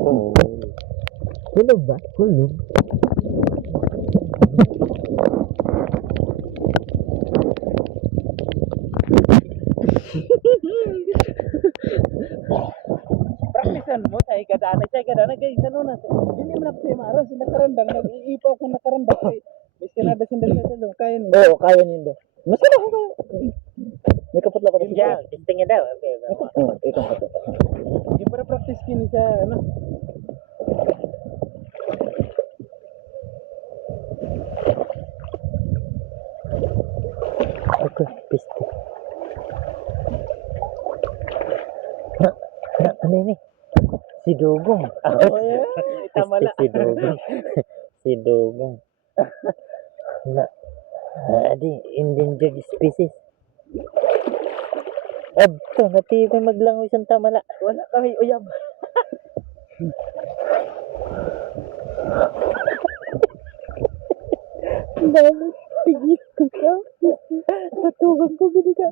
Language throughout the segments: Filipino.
Oh. Hulog ba? Hulog. Praktisan mo tayo kadana guys ano na hindi mo na kasi maras sila karandang nag-iipaw kung nakarandang kay bis kinada sindal sa silo kaya ni Oo, kaya nindo. Masala ko kaya. May kapatla ko na siya. Testingin daw. Okay. Oo, ikaw ka. di para practice kini sa ano Ako, piste. Ano ini? Si Dugong. tama na Si Dugong. Si Dugong. Na, adi, endangered species. Abto, natibay maglangoy sa tamala. wala kami uyab Dami, tigis ko ka. Natugang ko biniga.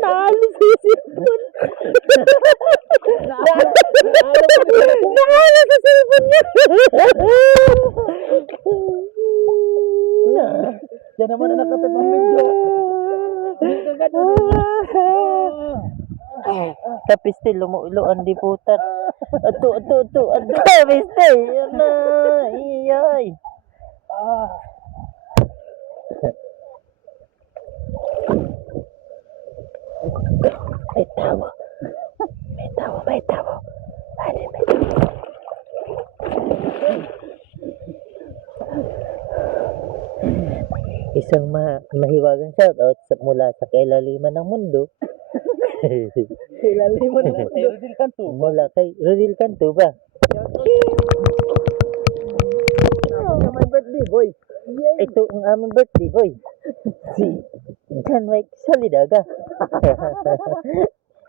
Nalo sa sipon. Nalo sa sipon niya. Diyan naman na nakatabang medyo Kapiste, lumuuloan di putat. Ato. Kapiste, yan na. Iyay. May tawo. May tawo. Adi, may tawo. Isang mahiwagang shoutout mula sa kailaliman ng mundo. ilalim mo na kay Rodil Canto Mula kay Rodil Canto ba? my birthday boy Ito ang aming birthday boy. Si John Mike Solidaga.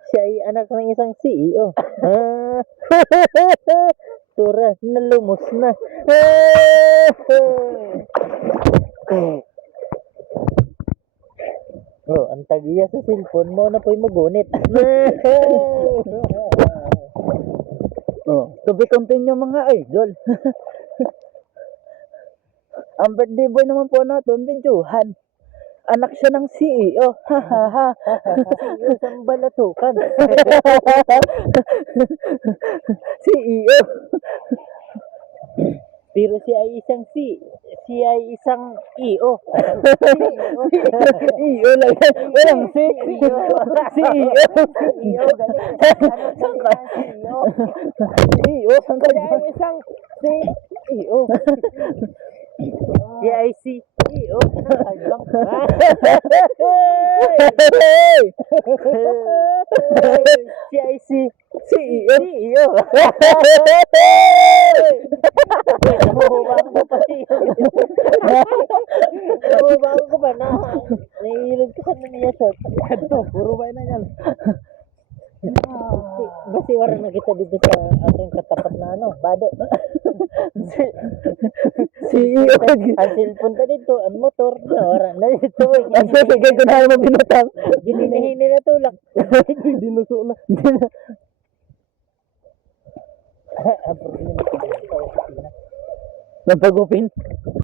Siya ay anak ng isang CEO. Tura, nalumos na. Oh, ang tagiya sa cellphone mo na po'y magunit. oh to be continue mga idol ang birthday boy naman po natin Benjuhan anak siya ng CEO Isang balatukan. CEO Pero siya ay isang EO. CEO lang walang CEO CEO saan ka dyan isang CEO Siya ay CEO. Siya ay CEO Nabuhubahan ko pa siya. Nabuhubahan ko pa na. Nahihilog ka sa niya short. ito puro ba na yan Basi wala na kita dito sa ating katapat na bado. CEO Ang cellphone ta dito, ang motor, wala na dito. ang sige ko na naman binutang Ginihini na tulak. dinuso na Ang problema sa opisina. napagupin